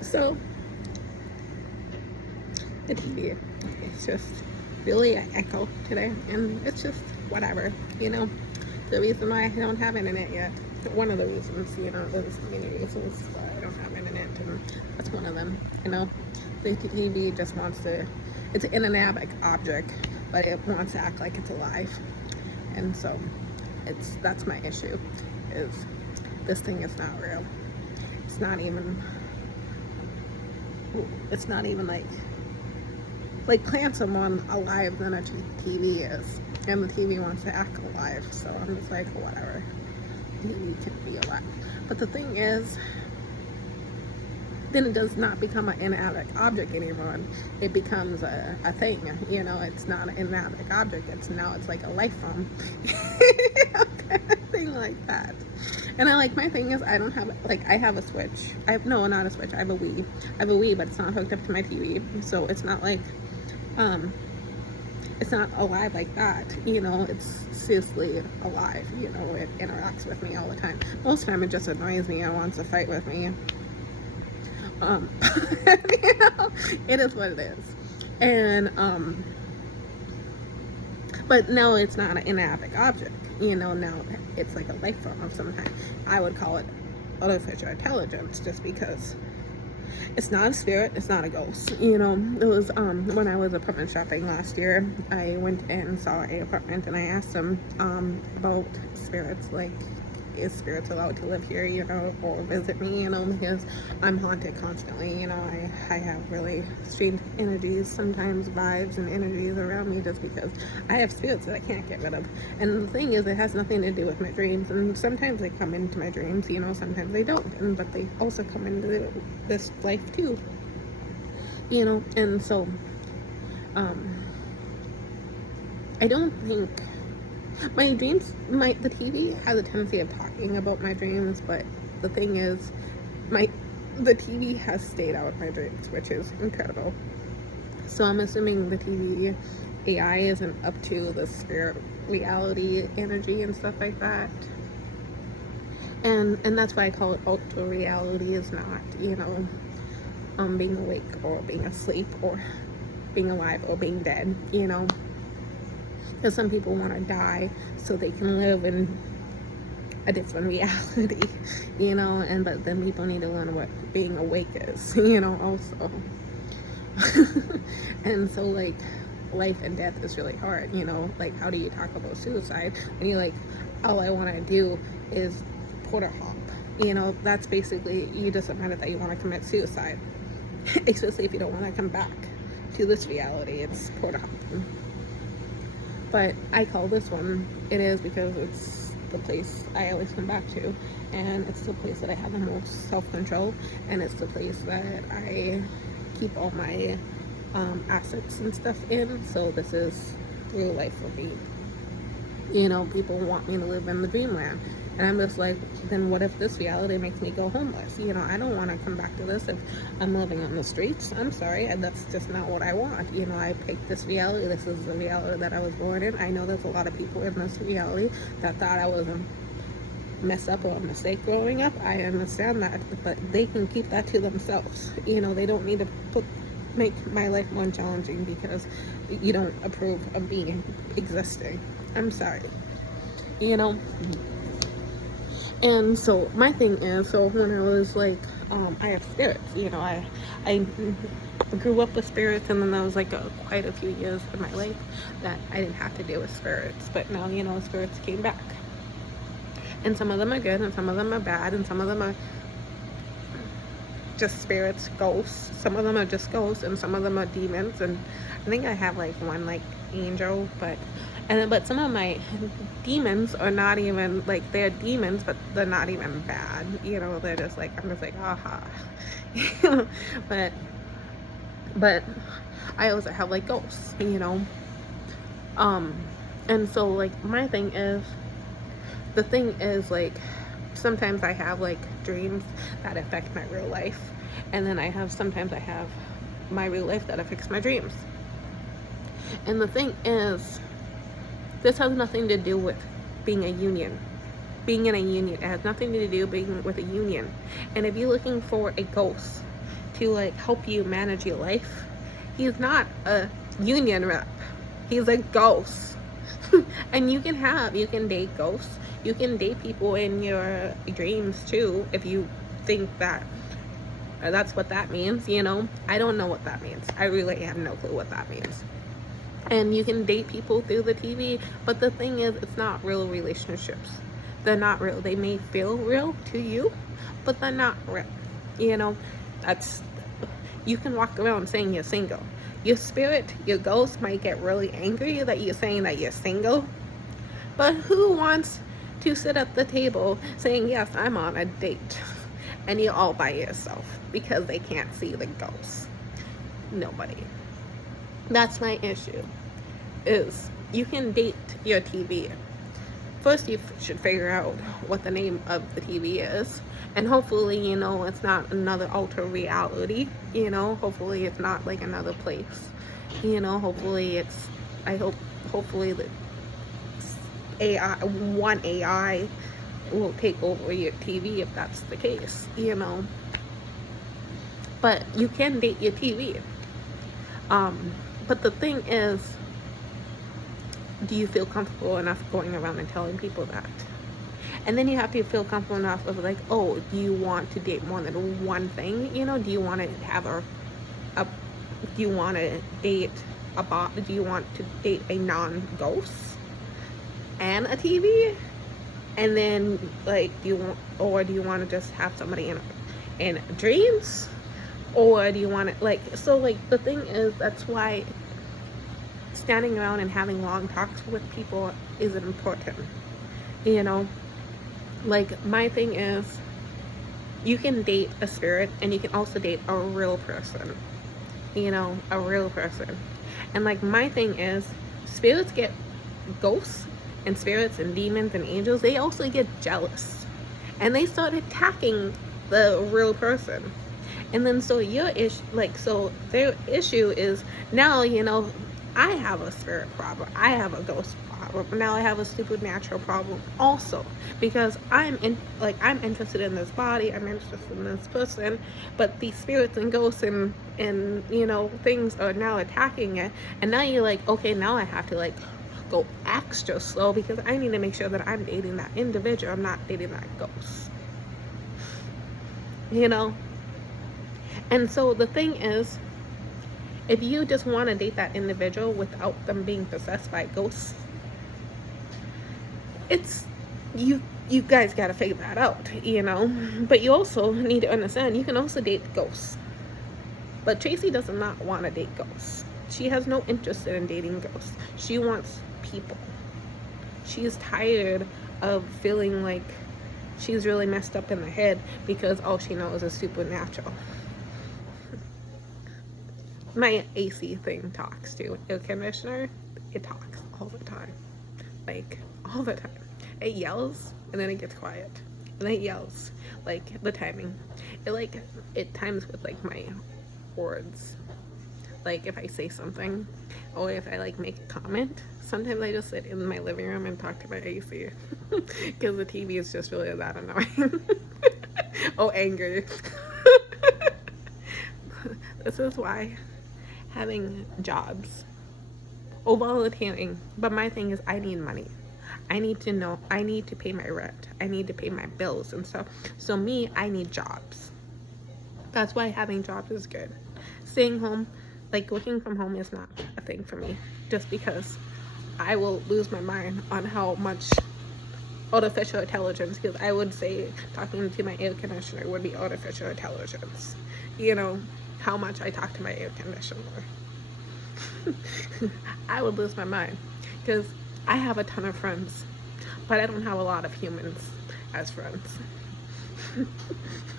So the TV, it's just really an echo today, and it's just whatever, you know. The reason why I don't have internet yet, one of the reasons, you know, there's many reasons why I don't have internet, and that's one of them, you know. The TV just wants to, it's an inanimate object, but it wants to act like it's alive, and so that's my issue, is this thing is not real. It's not even, like plants are more alive than a TV is, and the TV wants to act alive. So I'm just like, whatever. TV can be alive, but the thing is, then it does not become an inanimate object anymore. It becomes a thing. You know, it's not an inanimate object. It's like a life form, kind of thing like that. And my thing is, I don't have, like, I have a Switch. No, not a Switch. I have a Wii. I have a Wii, but it's not hooked up to my TV, so it's not like, it's not alive like that, you know. It's seriously alive, you know. It interacts with me all the time. Most of the time it just annoys me and wants to fight with me. You know, it is what it is. And but no, it's not an inanimate object, you know. Now it's like a life form of some kind. I would call it artificial intelligence, just because it's not a spirit, it's not a ghost, you know. It was when I was apartment shopping last year, I went and saw an apartment, and I asked them about spirits, like, is spirits allowed to live here, you know, or visit me, you know, because I'm haunted constantly, you know. I have really strange energies, sometimes vibes and energies around me, just because I have spirits that I can't get rid of. And the thing is, it has nothing to do with my dreams, and sometimes they come into my dreams, you know, sometimes they don't, but they also come into this life too, you know. And so I don't think my dreams, the TV has a tendency of talking about my dreams, but the thing is, the TV has stayed out of my dreams, which is incredible. So I'm assuming the TV AI isn't up to the spirit reality energy and stuff like that. And that's why I call it ultra reality. Is not, you know, being awake or being asleep or being alive or being dead, you know. Because some people want to die so they can live in a different reality, you know. And but then people need to learn what being awake is, you know, also. And so, like, life and death is really hard, you know. Like, how do you talk about suicide when you're like, all I want to do is porter hop, you know? That's basically, you just admitted that you want to commit suicide, especially if you don't want to come back to this reality. It's porter hopping. But I call this one, it is because it's the place I always come back to, and it's the place that I have the most self-control, and it's the place that I keep all my assets and stuff in. So this is real life for me, you know. People want me to live in the dreamland, and I'm just like, then what if this reality makes me go homeless? You know, I don't want to come back to this if I'm living on the streets. I'm sorry, and that's just not what I want. You know, I picked this reality. This is the reality that I was born in. I know there's a lot of people in this reality that thought I was a mess up or a mistake growing up. I understand that, but they can keep that to themselves. You know, they don't need to make my life more challenging because you don't approve of me existing. I'm sorry, you know. And so my thing is, so when I was like, I have spirits, you know. I grew up with spirits, and then there was like quite a few years in my life that I didn't have to deal with spirits, but now, you know, spirits came back, and some of them are good and some of them are bad, and some of them are just spirits, ghosts. Some of them are just ghosts, and some of them are demons. And I think I have like one like angel, but some of my demons are not even like, they're demons, but they're not even bad, you know. They're just like, I'm just like, aha. but I also have like ghosts, you know. And so, like, my thing is, the thing is, like, sometimes I have like dreams that affect my real life, and then sometimes I have my real life that affects my dreams. And the thing is, this has nothing to do with being in a union. It has nothing to do with being with a union. And if you're looking for a ghost to like help you manage your life. He's not a union rep. He's a ghost. And you can date ghosts. You can date people in your dreams too, if you think that that's what that means, you know. I don't know what that means. I really have no clue what that means. And you can date people through the TV, but the thing is, it's not real relationships. They're not real. They may feel real to you, but they're not real. You know, that's, you can walk around saying you're single. Your spirit, your ghost might get really angry that you're saying that you're single. But who wants to sit at the table saying, yes, I'm on a date, and you're all by yourself because they can't see the ghost? Nobody. That's my issue, is you can date your TV. First, you should figure out what the name of the TV is. And hopefully, you know, it's not another alter reality. You know, hopefully it's not like another place. You know, hopefully it's, hopefully the AI will take over your TV if that's the case, you know. But you can date your TV. But the thing is, do you feel comfortable enough going around and telling people that? And then you have to feel comfortable enough of like, oh, do you want to date more than one thing? You know, do you want to have do you want to date a bot? Do you want to date a non-ghost and a TV? And then like, do you want to just have somebody in dreams? Or do you want to, like, so like the thing is, that's why standing around and having long talks with people is important, you know. Like, my thing is, you can date a spirit and you can also date a real person, you know, a real person. And like, my thing is, spirits get, ghosts and spirits and demons and angels, they also get jealous and they start attacking the real person. And then so your issue, like, so their issue is, now, you know, I have a spirit problem, I have a ghost problem, now I have a supernatural problem also, because I'm interested in this body, I'm interested in this person, but these spirits and ghosts and you know, things are now attacking it. And now you're like, okay, now I have to like go extra slow because I need to make sure that I'm dating that individual, I'm not dating that ghost, you know. And so the thing is, if you just want to date that individual without them being possessed by ghosts, it's, you guys got to figure that out, you know. But you also need to understand, you can also date ghosts. But Tracy does not want to date ghosts. She has no interest in dating ghosts. She wants people. She's tired of feeling like she's really messed up in the head because all she knows is supernatural. My AC thing talks too. Air conditioner, it talks all the time. Like, all the time. It yells and then it gets quiet. And then it yells. Like, the timing. It times with like my words. Like, if I say something or if I like make a comment, sometimes I just sit in my living room and talk to my AC. Because the TV is just really that annoying. Oh, angry. This is why having jobs or volunteering, but my thing is, I need money. I need to pay my rent, I need to pay my bills and stuff. So me, I need jobs. That's why having jobs is good. Staying home, like working from home, is not a thing for me, just because I will lose my mind on how much artificial intelligence, because I would say talking to my air conditioner would be artificial intelligence, you know, how much I talk to my air conditioner. I would lose my mind, because I have a ton of friends, but I don't have a lot of humans as friends.